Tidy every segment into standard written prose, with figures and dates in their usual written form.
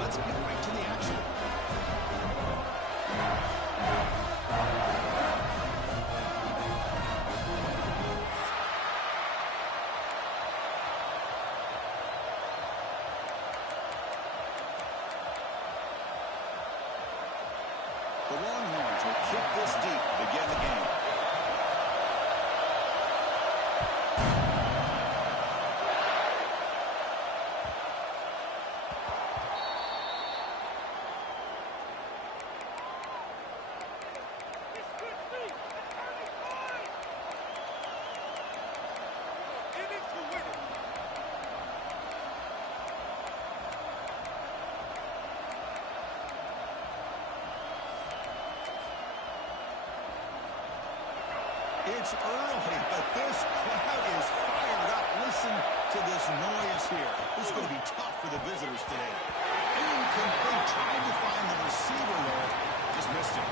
Let's get right to the action. The Longhorns will kick this deep to begin the game. It's early, but this crowd is fired up. Listen to this noise here. This is going to be tough for the visitors today. Incomplete. Trying to find the receiver there. Just missed it.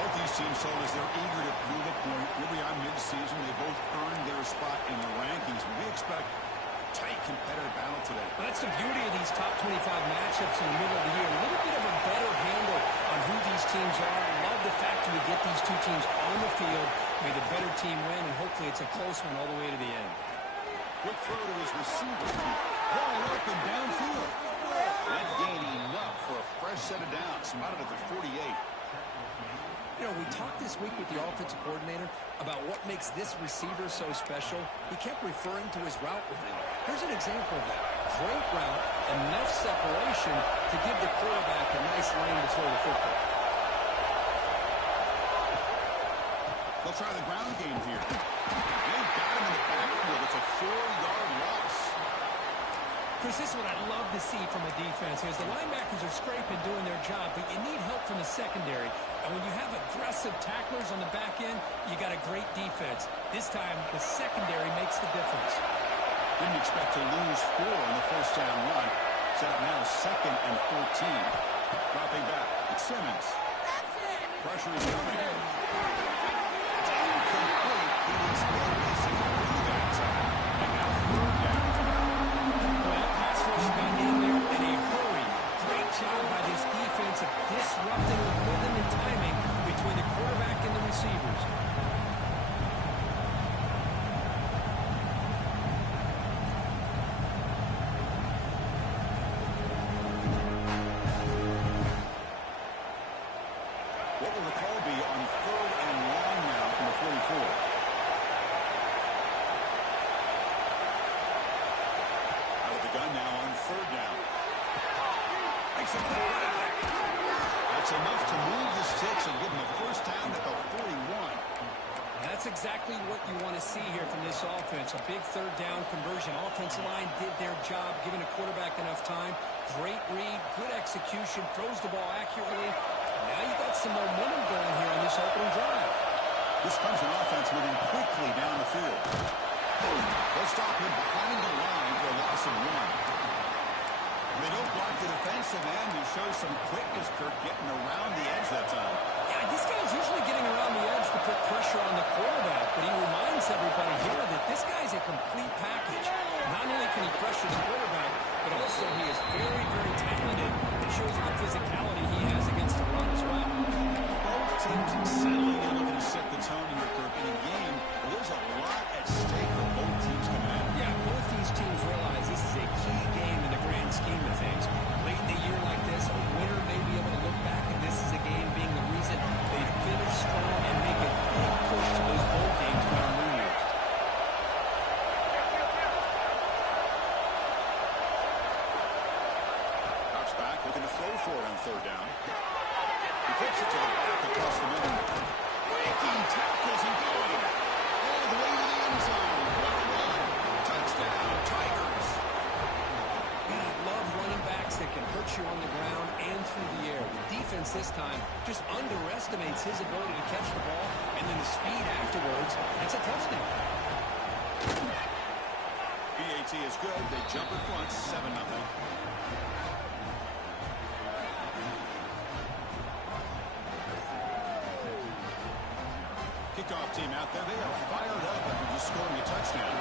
Both these teams told us they're eager to prove a point. Here we are mid-season. They both earned their spot in the rankings. We expect tight competitive battle today. Well, that's the beauty of these top 25 matchups in the middle of the year. A little bit of a better handle on who these teams are. I love the fact that we get these two teams on the field. May the better team win, and hopefully it's a close one all the way to the end. Quick throw to his receiver. Wide open downfield. That gained enough for a fresh set of downs. Spotted at the 48. You know, we talked this week with the offensive coordinator about what makes this receiver so special. He kept referring to his route with him. Here's an example of that. Great route, enough separation to give the quarterback a nice lane to throw the football. They'll try the ground game here. They've got him in the backfield. It's a 4-yard loss. Chris, this is what I love to see from a defense is the linebackers are scraping, doing their job, but you need help from the secondary. And when you have aggressive tacklers on the back end, you got a great defense. This time, the secondary makes the difference. Didn't expect to lose 4 on the first down run. Set up now 2nd and 14. Dropping back. It's Simmons. Pressure is coming. It's incomplete. He was basically through that time. And now 3rd down. Well, pass rush got in there in a hurry. Great job by this defense of disrupting the rhythm and timing between the quarterback and the receivers. What will the call be on 3rd and long now from the 44? Out of the gun now on 3rd down. Makes a play. That's enough to move the sticks and give them a first down at the 41. That's exactly what you want to see here from this offense. A big 3rd down conversion. Offensive line did their job, giving the quarterback enough time. Great read, good execution, throws the ball accurately. Now you got some momentum going here on this opening drive. This comes an offense moving quickly down the field. They'll stop him behind the line for a loss of 1. They don't block the defensive end. He shows some quickness, Kirk, getting around the edge that time. Yeah, this guy's usually getting around the edge to put pressure on the quarterback, but he reminds everybody here that this guy's a complete package. Not only can he pressure the quarterback, but also he is very, very talented. It shows you the physicality he has against the run as well. Both teams settling in, looking to set the tone here, Kirk, in a game where there's a lot at stake for both teams coming in. Yeah, both these teams realize this is a key game in the grand scheme of things. Late in the year like this, a winner may be able to look back at this as a game being the reason they finish strong and make a big push to those bowl games when they're New Year's. Drops back, looking to throw for it on 3rd down. He flips it to the back across the middle. Breaking tackles and going all the way to the end zone. What a run. Touchdown, Tigers. And I love running backs that can hurt you on the ground and through the air. The defense this time just underestimates his ability to catch the ball, and then the speed afterwards. That's a touchdown. BAT is good. They jump in front, 7-0. Kickoff team out there. They are fired up after just scoring a touchdown.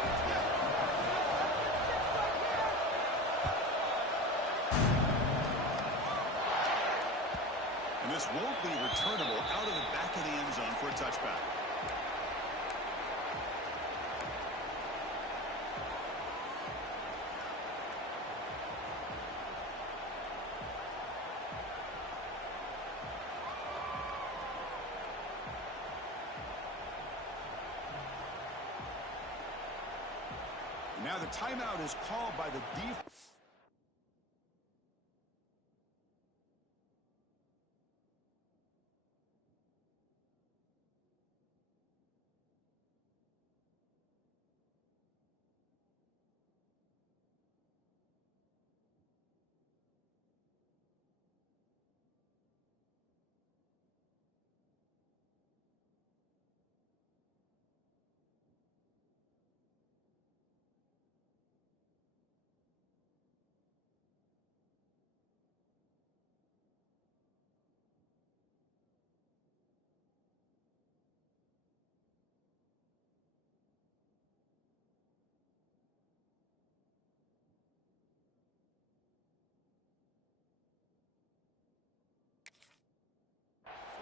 And this won't be returnable out of the back of the end zone for a touchback. Now the timeout is called by the defense.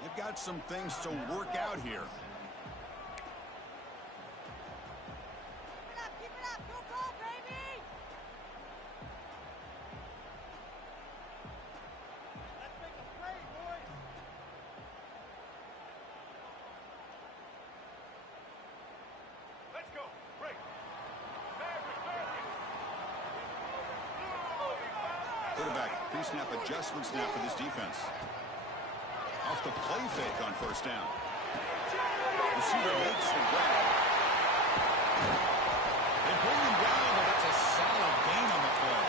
They've got some things to work out here. Keep it up, go, go, baby! Let's make a play, boys! Let's go, break! Quarterback, pre-snap adjustments now for this defense. Off the play fake on first down. Receiver makes the grab. They bring him down, but that's a solid gain on the play.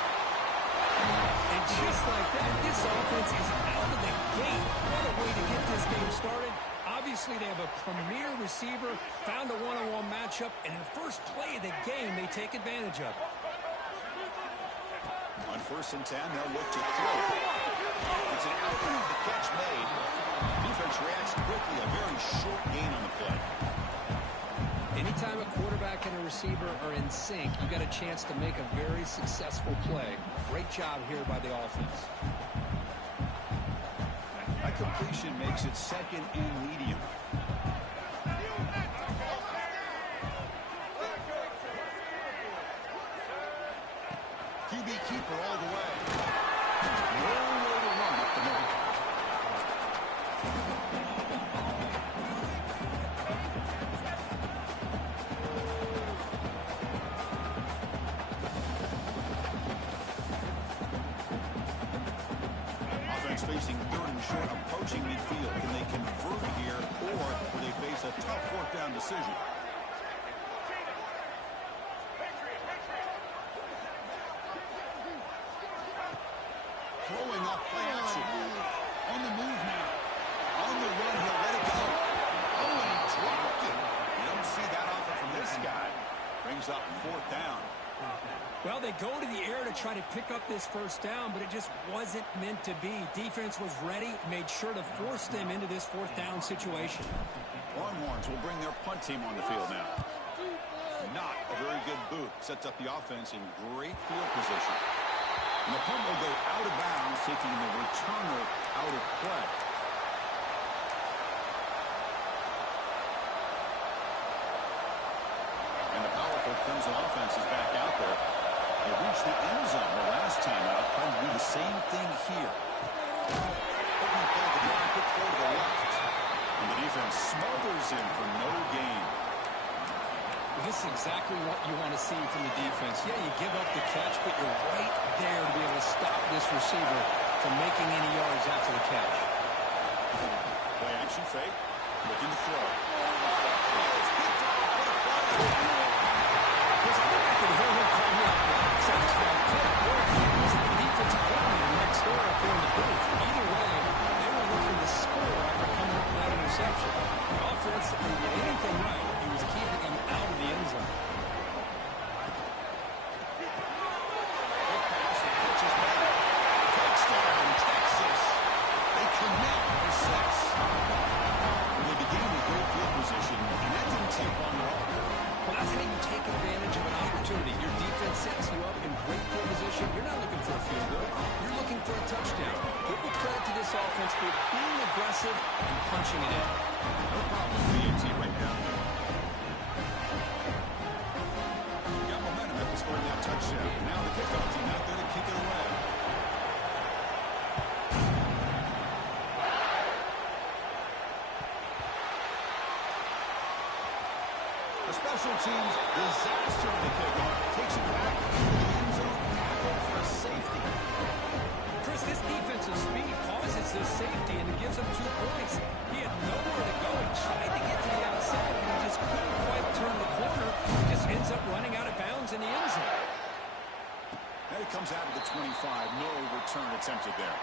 And just like that, this offense is out of the gate. What a way to get this game started. Obviously, they have a premier receiver, found a one-on-one matchup, and in the first play of the game, they take advantage of it. On 1st and 10, they'll look to throw. It's an out. The catch made. Defense reacts quickly. A very short gain on the play. Anytime a quarterback and a receiver are in sync, you got a chance to make a very successful play. Great job here by the offense. A completion makes it 2nd and medium. QB keeper all the way. No way to run up the middle. Offense facing 3rd and short, approaching midfield. Can they convert here, or will they face a tough 4th down decision? Throwing up play action. On the move now. On the run, he'll let it go. Oh, and he dropped it. You don't see that often from this guy. Brings up 4th down. Well, they go to the air to try to pick up this first down, but it just wasn't meant to be. Defense was ready, made sure to force them into this 4th down situation. Longhorns will bring their punt team on the field now. Not a very good boot. Sets up the offense in great field position. And the punt will go out of bounds, taking the returner out of play. And the powerful Clemson offense is back out there. They reached the end zone the last time out. Trying to do the same thing here. Opening play to the line, quick throw to the left. And the defense smothers him for no gain. This is exactly what you want to see from the defense. Yeah, you give up the catch, but you're right there to be able to stop this receiver from making any yards after the catch. Play action fake. Looking to throw. Because I think I could hear him call me out. Sounds like or he was the defensive coordinator next door up there in the booth. Either way, they were looking to score after coming up with that interception. The offense didn't get anything right. He was keeping them out of the end zone. Big pass, the pitch is made. Touchdown, Texas. They connect for 6. And they begin with great field position, and that didn't take long at all. Well, that's how you take advantage of an opportunity. Your defense sets you up in great field position. You're not looking for a field goal. You're looking for a touchdown. Give the credit to this offense for being aggressive and punching it in. No problem with the AT right now. Got momentum after scoring that touchdown. Now the kickoff team out there to kick it away. The special teams disaster on the kickoff. Takes it back into the end zone. Tackle for a safety. Chris, this defensive speed causes this safety, and it gives them 2 points. He had nowhere to go. He tried to get to the outside, and he just couldn't quite turn the corner. He just ends up running out of bounds in the end zone. Now he comes out of the 25. No return attempted there.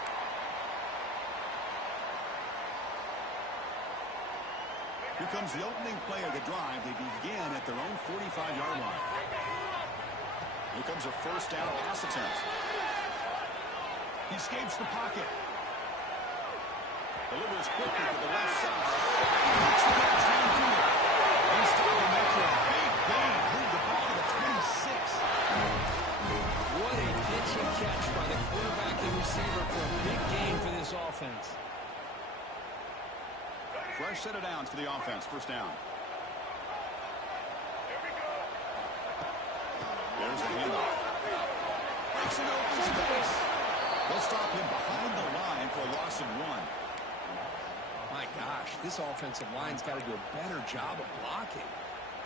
Here comes the opening play of the drive. They begin at their own 45-yard line. Here comes a first down pass attempt. He escapes the pocket. Delivers quickly to the left side. Makes the catch downfield. He's stopping there for a big gain. Moved the ball to the 26. What a pitch and catch by the quarterback and receiver for a big gain for this offense. Fresh set of downs for the offense. First down. There's the handoff. Breaks it open space. They'll stop him behind the line for a loss of 1. My gosh, this offensive line's got to do a better job of blocking.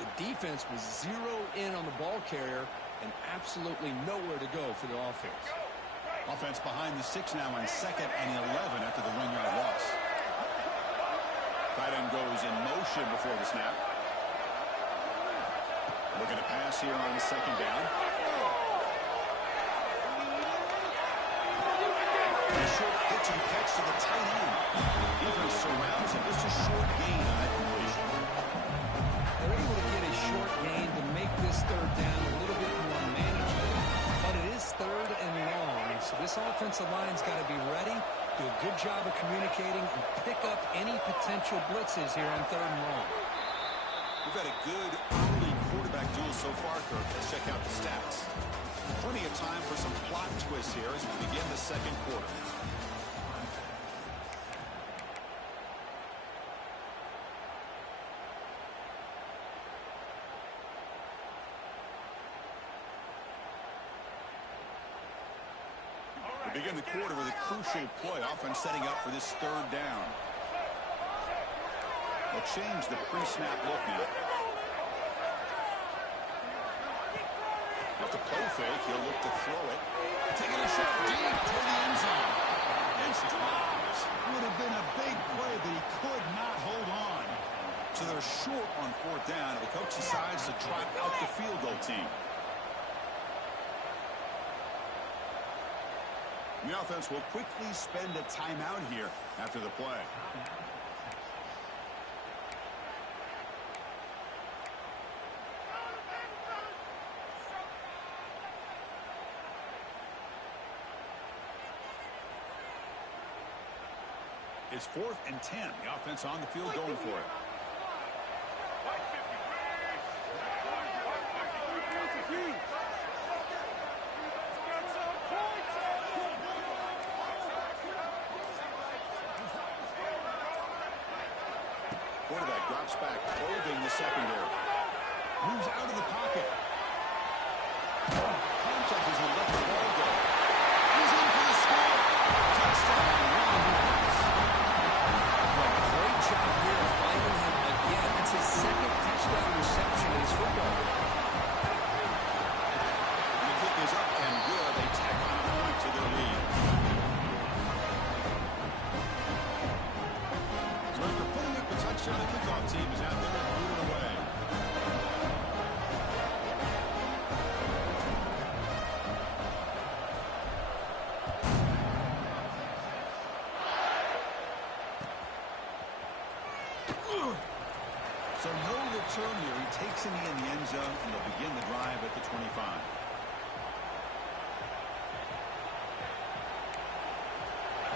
The defense was 0 in on the ball carrier and absolutely nowhere to go for the offense. Offense behind the 6 now on 2nd and 11 after the 1-yard loss. Tight end goes in motion before the snap. Looking to pass here on 2nd down. A short pitch and catch to the tight end. Defense surrounds him. Just a short gain on that completion. They're able to get a short gain to make this 3rd down a little bit more manageable. But it is 3rd and long, so this offensive line's got to be ready, do a good job of communicating, and pick up any potential blitzes here on 3rd and long. We've had a good early quarterback duel so far, Kirk. Let's check out the stats. Plenty of time for some plot twists here as we begin the 2nd quarter. We begin the quarter with a crucial play. Offense setting up for this 3rd down. They'll change the pre-snap look now. Off the play fake, he'll look to throw it. Taking a shot deep toward the end zone. It's dropped. Would have been a big play, but he could not hold on. So they're short on 4th down, and the coach decides to trot out the field goal team. The offense will quickly spend a timeout here after the play. It's 4th and 10. The offense on the field going for it. Quarterback drops back, probing the secondary. Moves out of the pocket. Contact as he let the ball go. He's in for the score. Touchdown. Great job here of finding him again. It's his 2nd touchdown reception in his football. The kick is up and good. They tack on a point to their lead. So after putting up a touchdown, the kickoff team is out there and moving away. So no return here. He takes him in the end zone, and they'll begin the drive at the 25.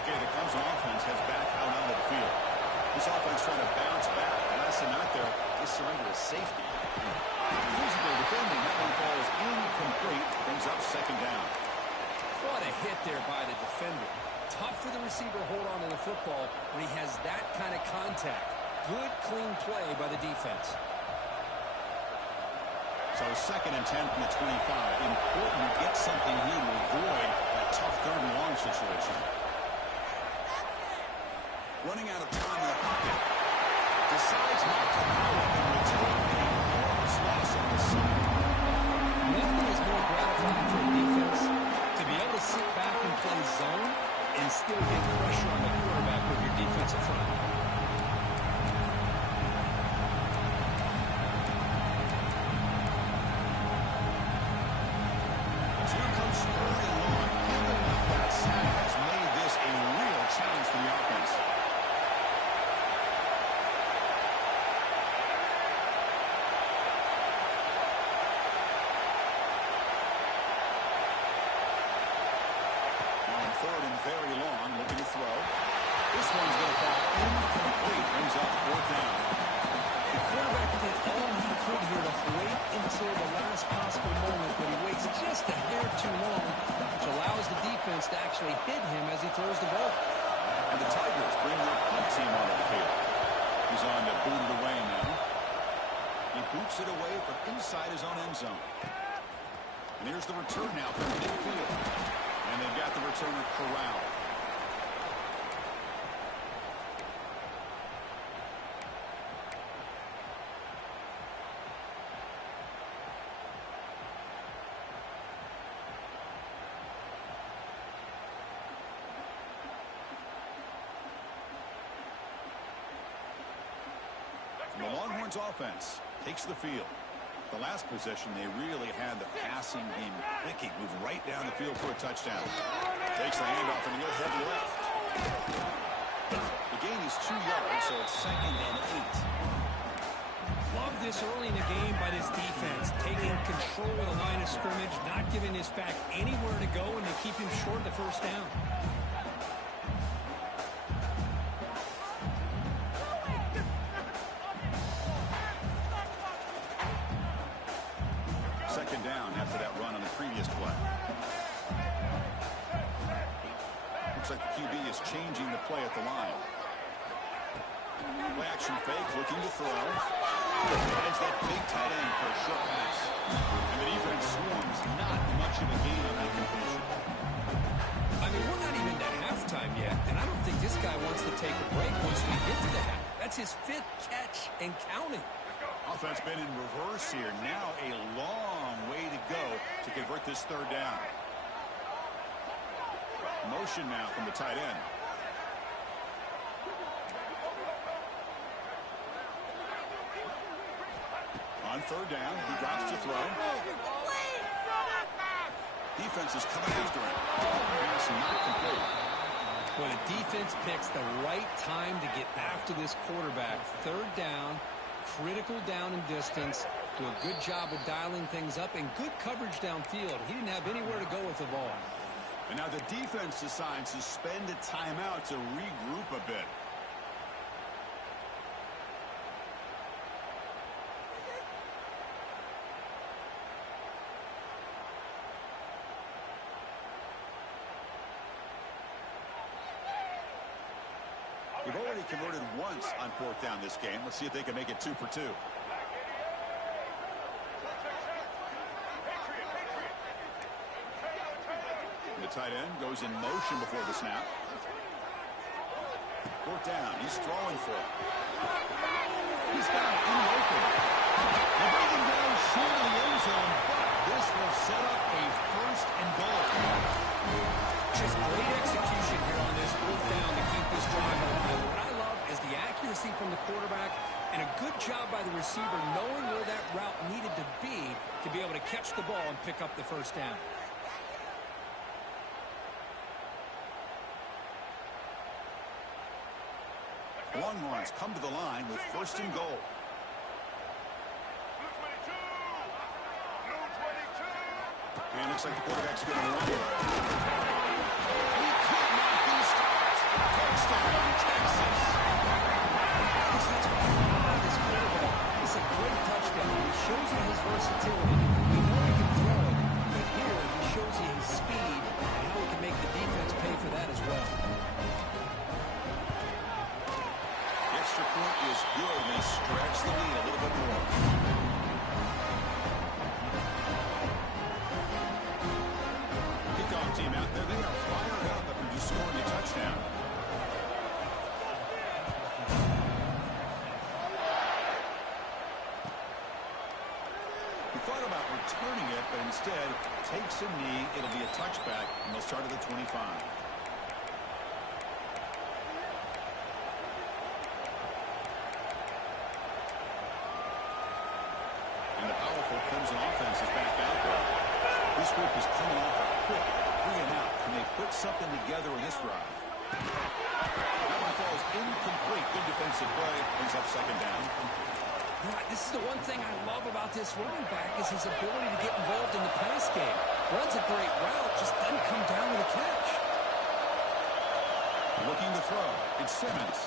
Okay, the Clemson offense heads back out onto the field. This offense trying to bounce back. Last time out there, they surrender a safety. Physical defending. That one falls incomplete. Brings up 2nd down. What a hit there by the defender. Tough for the receiver hold on to the football when he has that kind of contact? Good, clean play by the defense. So 2nd and 10 from the 25. Important to get something here to avoid that tough 3rd and long situation. Running out of time in the pocket. Decides not to throw it and will take an enormous loss on the side. Nothing is more gratifying for a defense to be able to sit back and play zone and still get pressure on the quarterback with your defensive front. Here comes 3rd and long. Giving up that sack has made this a real challenge for the offense. Now on 3rd and very long, looking to throw. This one's going to fall incomplete. Brings up 4th down. The quarterback did all he could here to wait until the last possible moment, but he waits just a hair too long, which allows the defense to actually hit him as he throws the ball. And the Tigers bring their punt team onto the field. He's on to boot it away now. He boots it away from inside his own end zone. And here's the return now from midfield. And they've got the returner corralled. The Longhorns offense takes the field. The last possession, they really had the passing game clicking. Moved right down the field for a touchdown. Takes the handoff and he'll head left. The gain is 2 yards, so it's 2nd and 8. Love this early in the game by this defense, taking control of the line of scrimmage, not giving this back anywhere to go, and they keep him short of the 1st down. After that run on the previous play. Looks like the QB is changing the play at the line. Play action fake, looking to throw. Finds that big tight end for a short pass. And the defense swarms. Not much of a gain on that completion. I mean, we're not even to halftime yet, and I don't think this guy wants to take a break once we get to the half. That's his 5th catch and counting. Offense been in reverse here. Now a long way to go to convert this 3rd down. Motion now from the tight end. On 3rd down, he drops to throw. Defense is coming after him. Pass not complete. When a defense picks the right time to get after this quarterback, 3rd down, critical down and distance, do a good job of dialing things up, and good coverage downfield. He didn't have anywhere to go with the ball. And now the defense decides to spend a timeout to regroup a bit. They've already converted once on 4th down this game. Let's see if they can make it 2 for 2. The tight end goes in motion before the snap. 4th down. He's throwing for it. He's got it in the open. They bring him down short of the end zone, but this will set up a 1st and goal. Just great execution here on this 4th down to keep this drive alive. What I love is the accuracy from the quarterback and a good job by the receiver knowing where that route needed to be able to catch the ball and pick up the 1st down. Longhorns come to the line with 1st and goal. And looks like the quarterback's going to run it. He could not be stopped. Touchdown, Texas. That's what I love about this quarterback. It's a great touchdown. He shows you his versatility. We know he can throw it, but here he shows you his speed and how he can make the defense pay for that as well. stretch the lead a little bit more. Kickoff team out there. They are fired up after just scoring a touchdown. He thought about returning it, but instead takes a knee. It'll be a touchback, and they'll start at the 25. And the powerful Clemson offense is back out there. This group is coming off a quick 3-and-out. Can they put something together in this drive? That one falls incomplete. Good defensive play. Brings up second down. This is the one thing I love about this running back is his ability to get involved in the pass game. Runs a great route, just doesn't come down with a catch. Looking to throw. It's Simmons.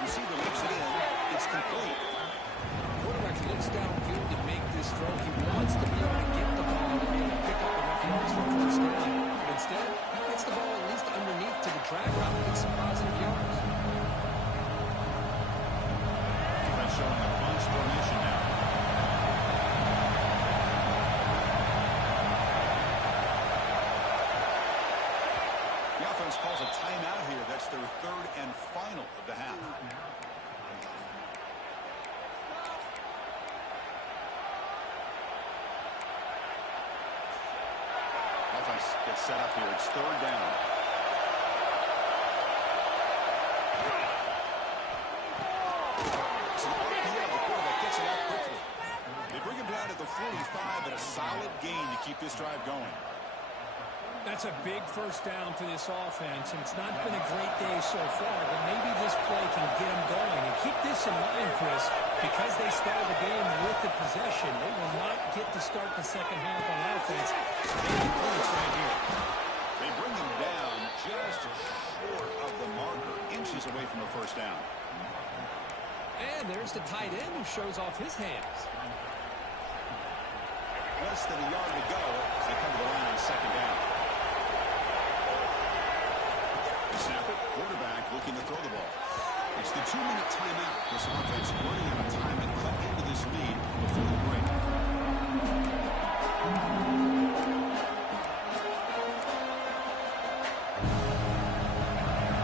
Receiver looks it in. It's complete. Quarterback looks downfield to make this throw. He wants to be able to get the ball and be able to pick up enough yards for a first down. But instead, he gets the ball at least underneath to the drag route and gets some positive yards. Defense showing a bunch formation now. The offense calls a timeout here. That's their third and final of the half. Offense gets set up here. It's third down. It's an RPO. The quarterback gets it out quickly. They bring him down at the 45, but a solid gain to keep this drive going. That's a big first down for this offense, and it's not been a great day so far, but maybe this play can get them going. And keep this in mind, Chris, because they started the game with the possession, they will not get to start the second half on offense. So they get points right here. They bring him down just short of the marker, inches away from the first down. And there's the tight end who shows off his hands. Less than a yard to go as they come to the line on second down. Snap it, quarterback looking to throw the ball. It's the 2-minute timeout. This offense running out of time to cut into this lead before the break.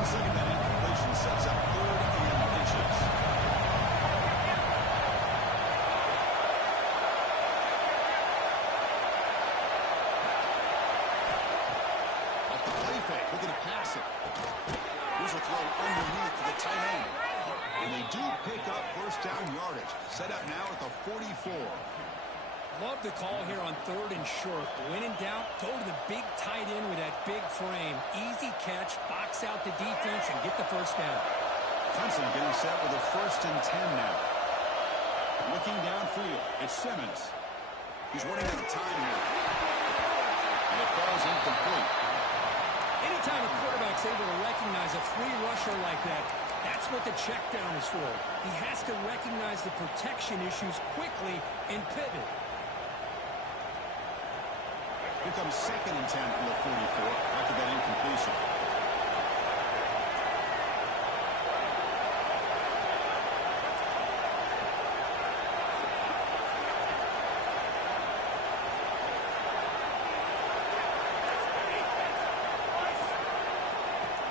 Second down incompletion sets up third and inches. Off the play fake, looking to pass it. Here's a throw underneath to the tight end. And they do pick up first down yardage. Set up now at the 44. Love the call here on third and short. When in doubt, go to the big tight end with that big frame. Easy catch, box out the defense, and get the first down. Clemson getting set with a 1st and 10 now. Looking downfield, it's Simmons. He's running out of time here. And it falls incomplete. Anytime a quarterback's able to recognize a free rusher like that, that's what the check down is for. He has to recognize the protection issues quickly and pivot. Here comes 2nd and 10 from the 44 after that incompletion.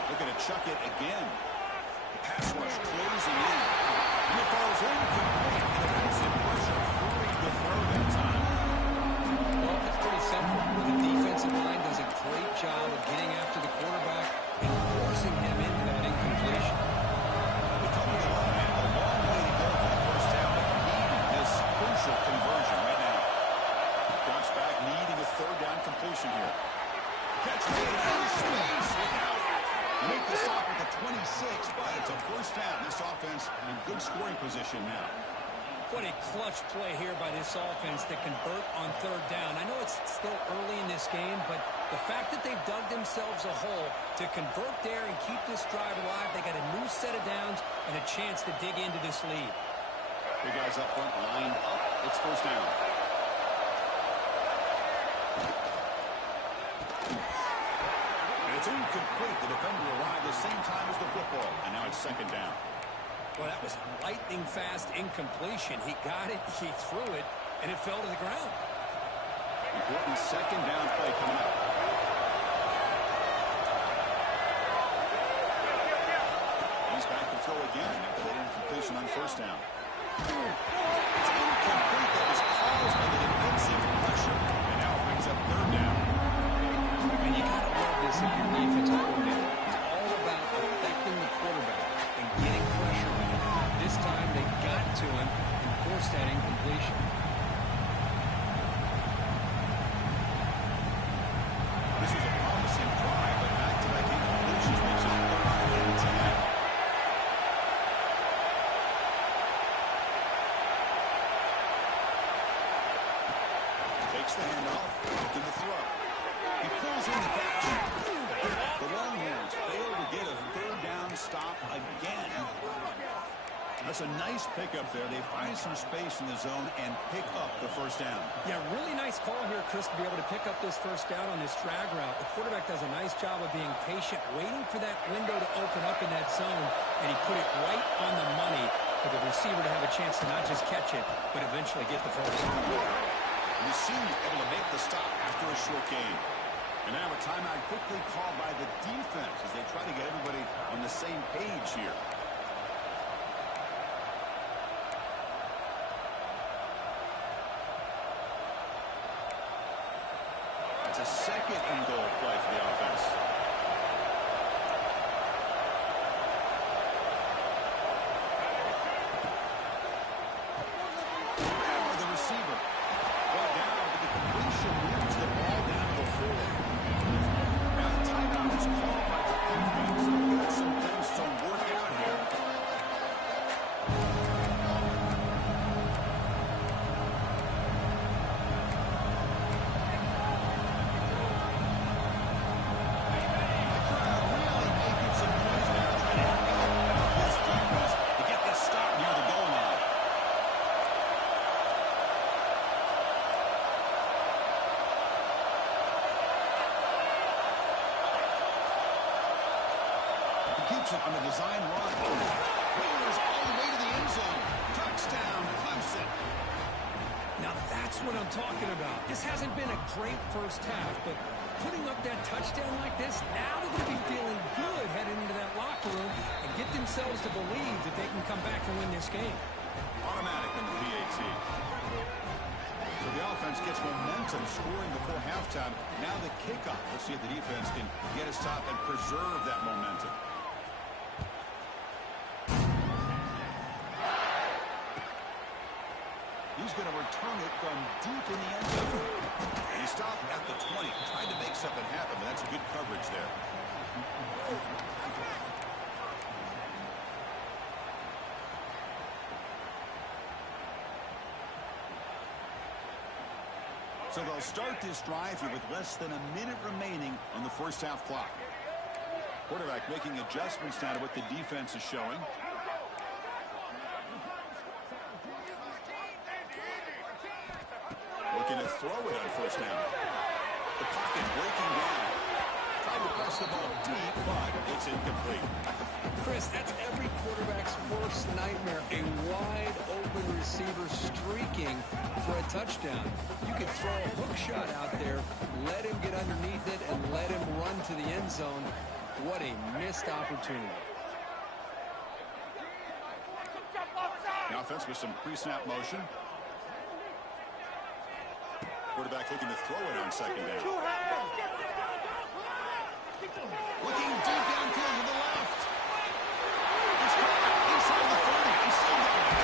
Looking to chuck it again. The pass rush closing in. And it falls incomplete. And defensive pressure hurried the throw that time. Well, it's pretty simple. The defensive line does a great job of getting after the quarterback and forcing him into that incompletion. They come to the line. A long way to go for the first down. Needing this crucial conversion right now. Drops back, needing a third down completion here. Catch made in space. Look out. Make the stop at the 26, but it's a first down. This offense in good scoring position now. What a clutch play here by this offense to convert on third down. I know it's still early in this game, but the fact that they've dug themselves a hole to convert there and keep this drive alive, they got a new set of downs and a chance to dig into this lead. Big guys up front, lined up. It's first down. And it's incomplete. The defender arrived the same time as the football, and now it's second down. Well, that was a lightning-fast incompletion. He got it, he threw it, and it fell to the ground. Important second down play coming up. He's back to throw again after that incompletion on first down. It's incomplete. That was caused by the defensive pressure. And now it brings up third down. And you got to love this if you're defensive coordinator. It's all about affecting the quarterback and getting pressure on him. This time they got to him and forced that incompletion. This was a promising drive, but back-to-back incompletions makes it 3rd and 10. Takes the handoff, to the throw. He pulls in the catch. The Longhorns fail to get a third down stop again. That's a nice pickup there. They find some space in the zone and pick up the first down. Yeah, really nice call here, Chris, to be able to pick up this first down on this drag route. The quarterback does a nice job of being patient, waiting for that window to open up in that zone, and he put it right on the money for the receiver to have a chance to not just catch it, but eventually get the first. And the senior able to make the stop after a short game. And now a timeout quickly called by the defense as they try to get everybody on the same page here. It's a second and goal play for the offense. By the receiver. Well, down, but the completion moves the ball down to the 4. Now the timeout is called by the defense. We've got some things to work out here. The crowd really making some noise now, trying to help this defense to get this stop near the goal line. He keeps it on a design run. Wheelers all the way to the end zone. Touchdown, Clemson. Now that's what I'm talking about. This hasn't been a great first half, but putting up that touchdown like this, now they're going to be feeling good heading into that locker room and get themselves to believe that they can come back and win this game. Automatic in the PAT. So the offense gets momentum scoring before halftime. Now the kickoff. Let's see if the defense can get a stop and preserve that momentum. He's going to return it from deep in the end zone. And he stopped at the 20, trying to make something happen, but that's good coverage there. So they'll start this drive here with less than a minute remaining on the first half clock. Quarterback making adjustments now to what the defense is showing. Looking to throw it on first down. The pocket breaking down. Tried to press the ball deep, but it's incomplete. Chris, that's every quarterback's worst nightmare. A wide open receiver streaking for a touchdown. You could throw a hook shot out there, let him get underneath it, and let him run to the end zone. What a missed opportunity. The offense with some pre-snap motion. Quarterback looking to throw it on second down. Looking deep downfield to the left. It's caught inside the 30. He's still got it.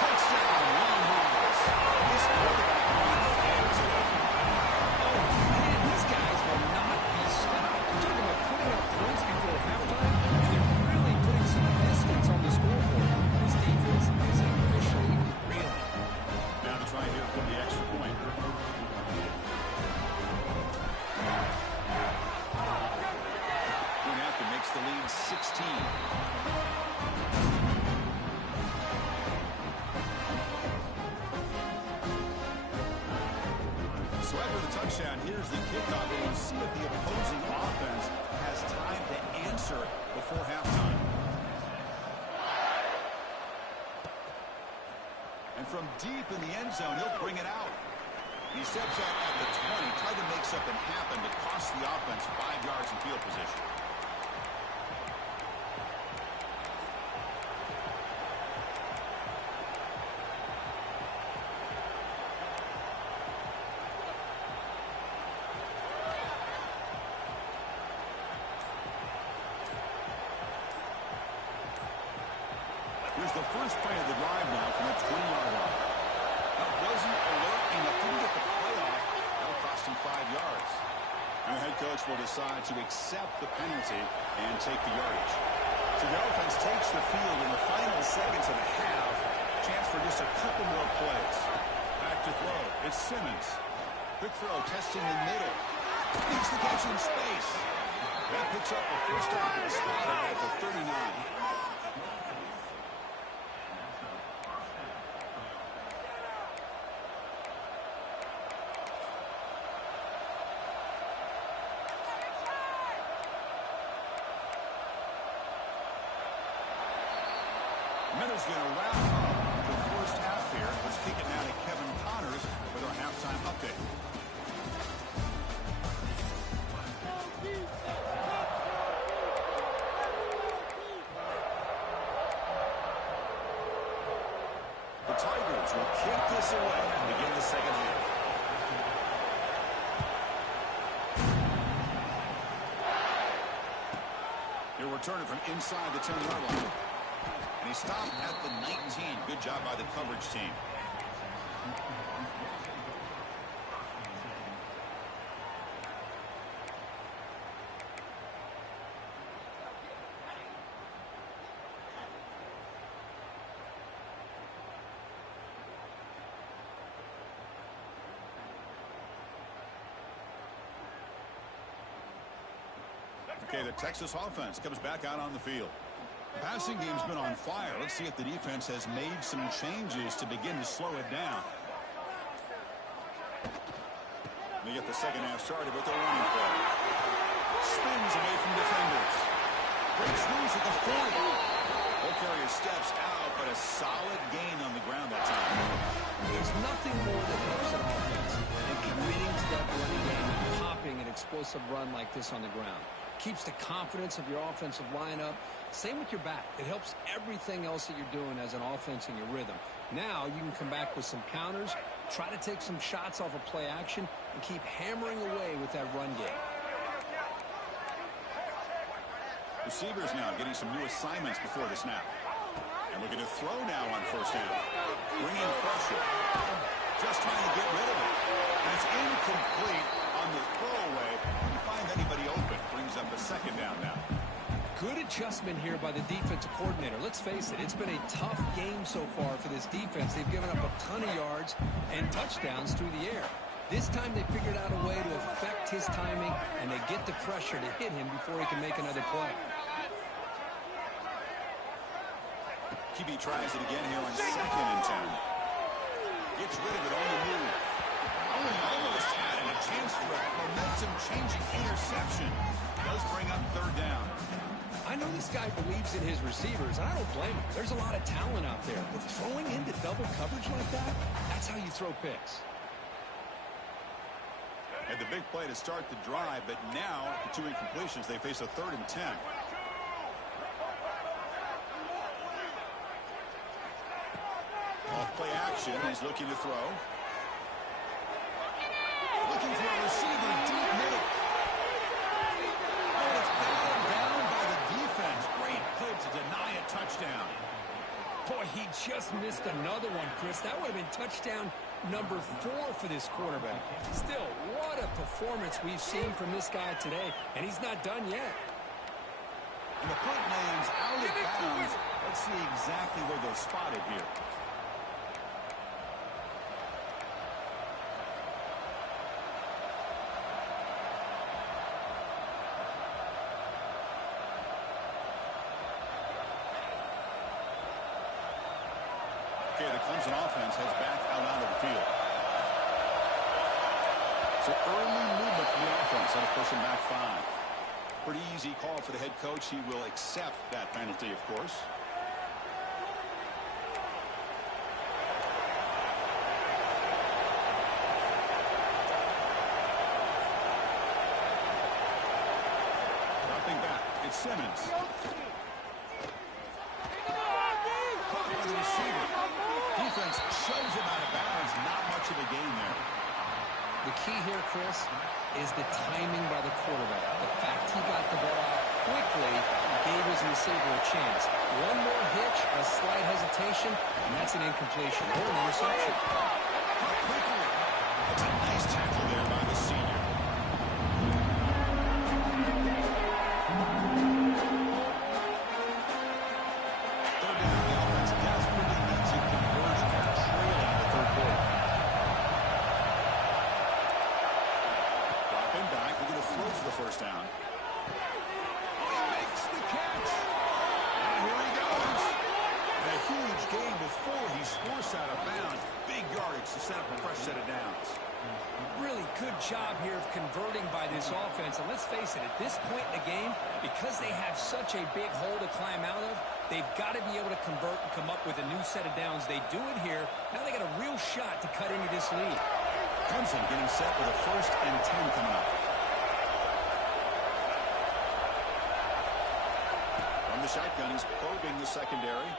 Touchdown, Longhorns. This quarterback runs fans away. Oh, man, these guys will not be stopped. We're talking about putting up points before halftime, and they're really putting some distance on the scoreboard. This defense is officially reeling. Now to try here for the extra point. Makes the lead 16. So after the touchdown, here's the kickoff, and we'll see if the opposing offense has time to answer before halftime. from deep in the end zone. He'll bring it out. He steps out at the 20, tried to make something happen, but cost the offense 5 yards in field position. Here's the first play of the drive now from the 20-yard line. That wasn't alert enough to get the playoff. That'll cost him 5 yards. And the head coach will decide to accept the penalty and take the yardage. So the offense takes the field in the final seconds of the half. Chance for just a couple more plays. Back to throw. It's Simmons. Quick throw, testing the middle. Makes the catch in space. That picks up a first down to the spot at the 39. Minutes going to wrap up the first half here. Let's kick it now to Kevin Connors with our halftime update. The Tigers will kick this away and begin the second half. He'll return it from inside the 10-yard line. And he stopped at the 19. Good job by the coverage team. Okay, the Texas offense comes back out on the field. The passing game's been on fire. Let's see if the defense has made some changes to begin to slow it down. They get the second half started with their running play. Spins away from defenders. Breaks loose at the 40. Ocarius steps out, but a solid gain on the ground that time. There's nothing more that helps an offense than committing to that running game and popping an explosive run like this on the ground. Keeps the confidence of your offensive lineup. Same with your back. It helps everything else that you're doing as an offense in your rhythm. Now you can come back with some counters, try to take some shots off of play action, and keep hammering away with that run game. Receivers now getting some new assignments before the snap. And we're going to throw now on first down. Bringing pressure. Just trying to get rid of it. And it's incomplete on the throwaway. Couldn't find anybody open. Brings up a second down now. Good adjustment here by the defensive coordinator. Let's face it, it's been a tough game so far for this defense. They've given up a ton of yards and touchdowns through the air. This time they figured out a way to affect his timing, and they get the pressure to hit him before he can make another play. QB tries it again here on 2nd and 10. Gets rid of it on the move. Almost had it. A chance for a momentum-changing interception. Does bring up third down. I know this guy believes in his receivers, and I don't blame him. There's a lot of talent out there. But throwing into double coverage like that, that's how you throw picks. Had the big play to start the drive, but now, the 2 incompletions, they face a 3rd and 10. Off play action, he's looking to throw. Looking for a receiver, deep middle. Oh, it's battled down by the defense. Great play to deny a touchdown. Boy, he just missed another one, Chris. That would have been touchdown number 4 for this quarterback. Still, what a performance we've seen from this guy today, and he's not done yet. And the punt lands out of bounds. Let's see exactly where they're spotted here. Okay, the Clemson offense heads back out onto the field. So early movement from the offense. That'll push him back 5. Pretty easy call for the head coach. He will accept that penalty, of course. Simmons. Caught by the receiver. Defense shoves him out of bounds. Not much of a gain there. The key here, Chris, is the timing by the quarterback. The fact he got the ball out quickly gave his receiver a chance. One more hitch, a slight hesitation, and that's an incompletion or an interception. Caught quickly. That's a nice tackle there by the senior. Third down, the offense desperately needs a conversion. They're trailing in the third quarter. Drop him back. We're going to throw for the first down. Oh, he makes the catch. And here he goes. And a huge gain before he's forced out of bounds. Big yardage to set up a fresh set of downs. Really good job here of converting by this offense. And let's face it, at this point in the game, because they have such a big hole to climb out of, they've got to be able to convert and come up with a new set of downs. They do it here. Now they got a real shot to cut into this lead. Clemson getting set with a 1st and 10 coming up. From the shotgun, he's probing the secondary.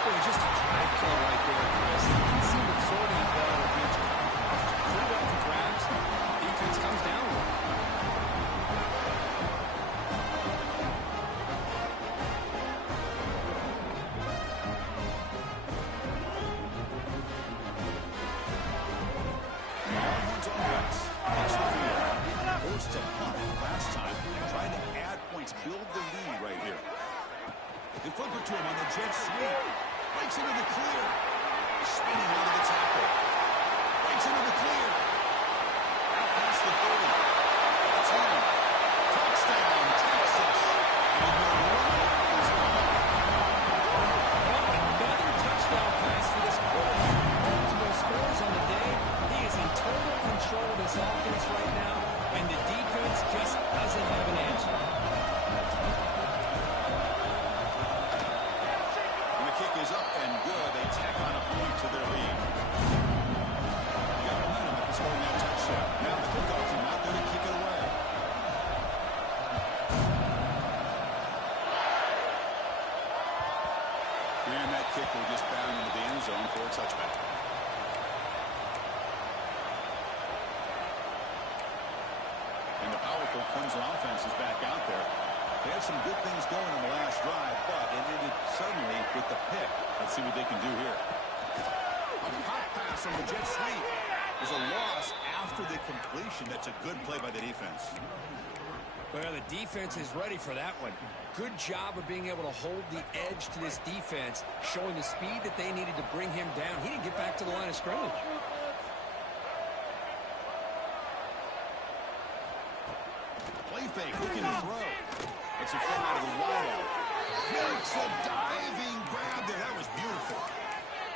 Boy, just a drive kill right there, Chris. You can see the throw that ball with much confidence. Threw up the grabs. Defense comes down with it. Longhorns offense. Takes the field. Forced to punt last time. Trying to add points. Build the lead right here. They flip it to him on the jet sweep. Breaks into the clear. Spinning out of the tackle. Breaks into the clear. Out past the 30. 10. Touchdown, Texas. And the run is on. Another touchdown pass for this quarterback. Multiple scores on the day. He is in total control of this offense right now, and the defense just doesn't have an answer. Kick is up and good. They tack on a point to their lead. You got momentum after scoring that touchdown. Now the kickoff team out there to kick it away. And that kick will just bound into the end zone for a touchback. And the powerful Clemson offense is back out there. They had some good things going in the last drive, but it ended suddenly with the pick. Let's see what they can do here. A hot pass on the jet sweep. There's a loss after the completion. That's a good play by the defense. Well, the defense is ready for that one. Good job of being able to hold the edge to this defense, showing the speed that they needed to bring him down. He didn't get back to the line of scrimmage. Play fake, looking to throw. It's a throw out of the wideout. Makes a diving grab there. That was beautiful.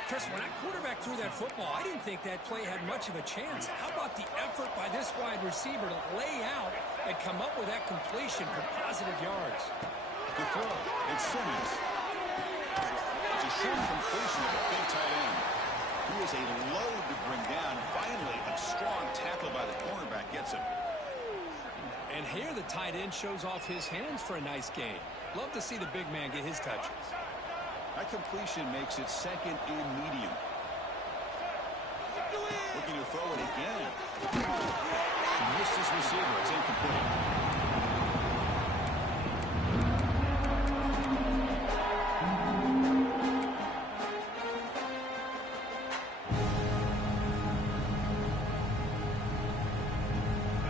Chris, when that quarterback threw that football, I didn't think that play had much of a chance. How about the effort by this wide receiver to lay out and come up with that completion for positive yards? The throw. It's Simmons. It's a short completion of a big tight end. He was a load to bring down. Finally, a strong tackle by the cornerback gets him. And here the tight end shows off his hands for a nice gain. Love to see the big man get his touches. That completion makes it 2nd and medium. Looking to throw it again. Missed his receiver. It's incomplete.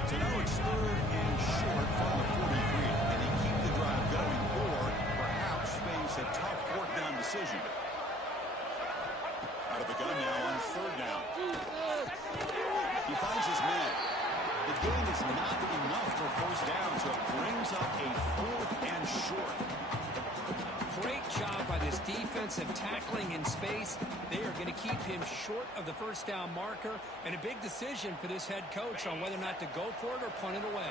So now it's 3rd and short from the 43. And they keep the drive going or perhaps face a tough 4th down decision. Out of the gun now on 3rd down. He finds his man. The gain is not enough for 1st down, so it brings up a 4th and short. Great job by this defensive tackling in space. They are going to keep him short of the 1st down marker, and a big decision for this head coach on whether or not to go for it or punt it away.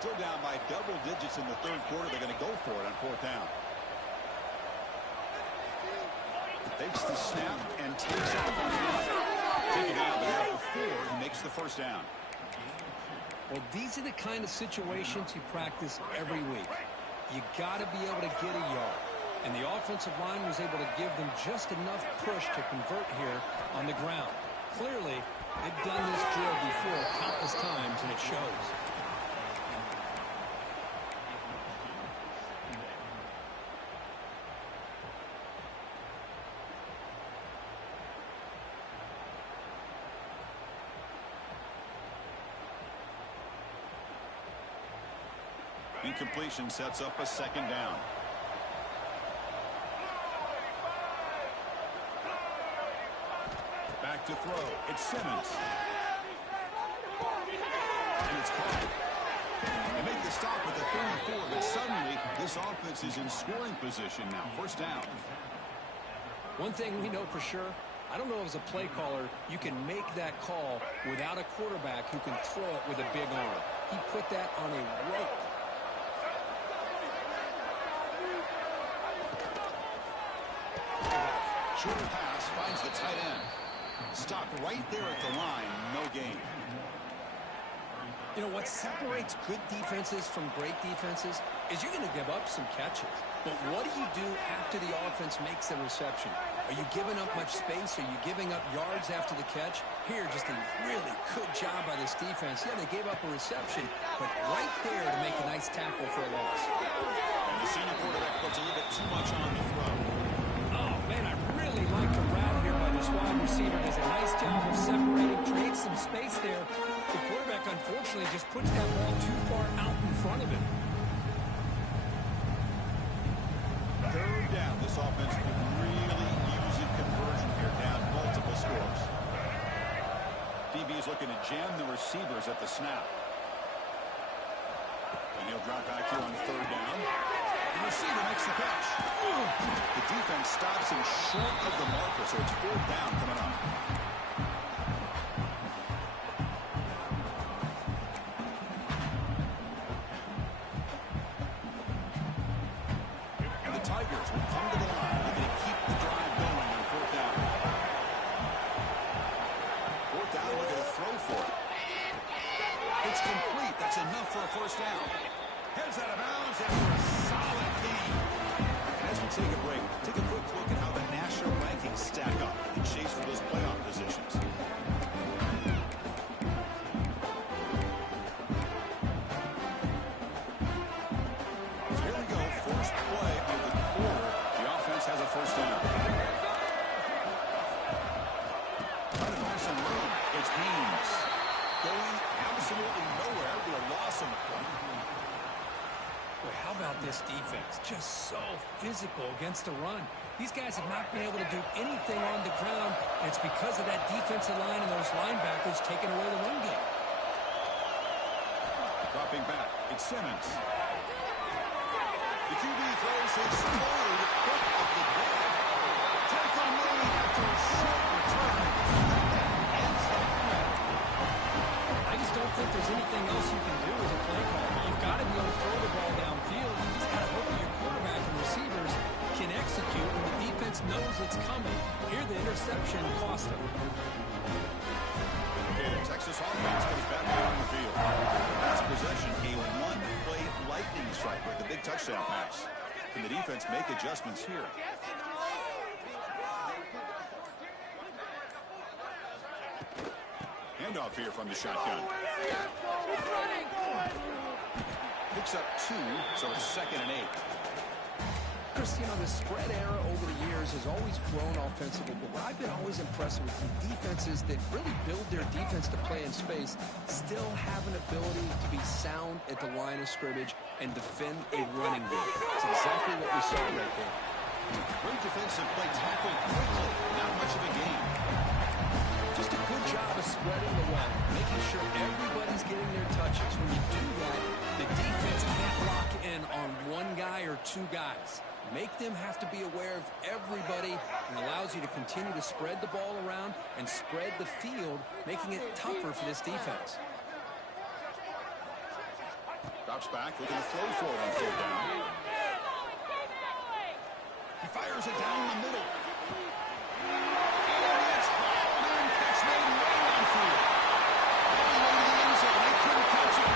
Still down by double digits in the 3rd quarter. They're going to go for it on 4th down. Takes the snap and takes off on the line. Take it out, but right before he makes the 1st down. Well, these are the kind of situations you practice every week. You got to be able to get a yard. And the offensive line was able to give them just enough push to convert here on the ground. Clearly, they've done this drill before countless times, and it shows. Incompletion sets up a second down. Back to throw. It's Simmons. And it's caught. They make the stop at the 34, but suddenly this offense is in scoring position now. First down. One thing we know for sure, I don't know as a play caller, you can make that call without a quarterback who can throw it with a big arm. He put that on a rope. Short pass finds the tight end. Stopped right there at the line. No gain. You know, what separates good defenses from great defenses is you're going to give up some catches. But what do you do after the offense makes a reception? Are you giving up much space? Are you giving up yards after the catch? Here, just a really good job by this defense. Yeah, they gave up a reception, but right there to make a nice tackle for a loss. And the senior quarterback puts a little bit too much on the throw. Oh, man, I really like the route here by this wide receiver. Does a nice job of separating, creates some space there. The quarterback, unfortunately, just puts that ball too far out in front of him. Third down. This offense could really use a conversion here, down multiple scores. DB is looking to jam the receivers at the snap. And he'll drop back here on third down. The receiver makes the catch. The defense stops him short of the marker, so it's fourth down coming up. And the Tigers will come to the line, looking to keep the drive going on fourth down. Fourth down, looking to throw for it. It's complete. That's enough for a first down. Heads out of bounds after a solid gain. And as we take a break, take a quick look at how the national rankings stack up in the chase for those playoff positions. Here we go. First play of the quarter. The offense has a first down. Trying to find some room. It's Haynes. Going absolutely nowhere with a loss on the play. Boy, how about this defense? Just so physical against the run. These guys have not been able to do anything on the ground, and it's because of that defensive line and those linebackers taking away the run game. Dropping back, it's Simmons. The QB throws his third hit of the day. Tackle made after a short return. Ends that play. I just don't think there's anything else you can do as a play caller. You've got to be able to throw the ball downfield. You just got to hope that your quarterback and receivers can execute when the defense knows it's coming. Here, the interception cost them. Texas offense goes back out on the field. Last possession, a one-play lightning strike with the big touchdown pass. Can the defense make adjustments here? Handoff here from the shotgun. Picks up 2, so it's 2nd and 8. Chris, you know, the spread era over the years has always grown offensively, but what I've been always impressed with the defenses that really build their defense to play in space still have an ability to be sound at the line of scrimmage and defend a running game. It's exactly what we saw right there. Great defensive play, tackled quickly, not much of a gain. Just a good job of spreading the wealth, making sure everybody's getting their touches. When you do that, the defense can't lock in on one guy or two guys. Make them have to be aware of everybody, and allows you to continue to spread the ball around and spread the field, making it tougher for this defense. Drops back, looking to throw for it on third down. He fires it down the middle. And it's hauled in, catch made way downfield. All the way to the end zone. They couldn't catch it.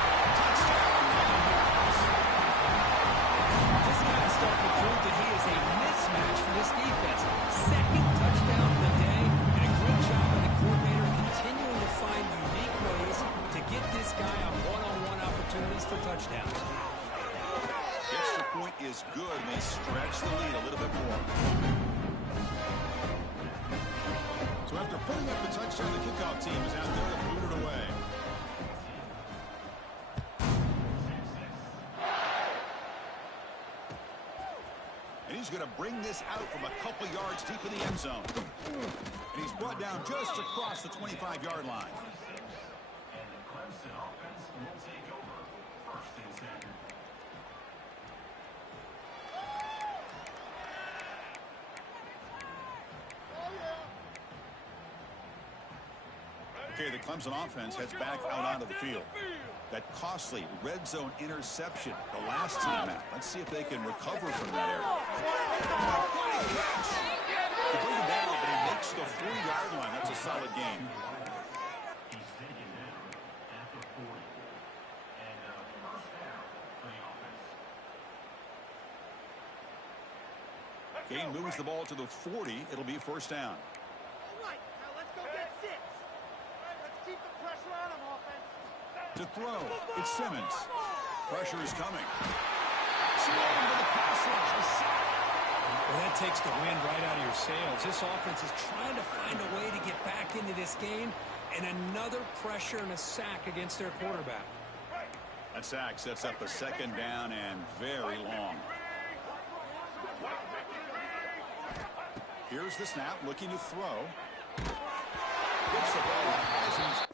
The extra point is good, and they stretch the lead a little bit more. So after putting up the touchdown, the kickoff team is out there to boot it away. And he's going to bring this out from a couple yards deep in the end zone. And he's brought down just across the 25-yard line. And the Clemson offense will take over 1st and 10. Okay, the Clemson offense heads back out onto the field. That costly red zone interception the last time out. Let's see if they can recover from that error. He brings it down, but he makes the 4-yard line. That's a solid gain. He's taken down at the 40. And first down for the offense. Gain moves the ball to the 40. It'll be first down. All right, now let's go get 6. All right, let's keep the pressure on him, offense. To throw, it's Simmons. Pressure is coming. Slow into the pass rush. A sack. Well, that takes the wind right out of your sails. This offense is trying to find a way to get back into this game, and another pressure and a sack against their quarterback. That sack sets up a second down and very long. Here's the snap, looking to throw. Gets the ball as he's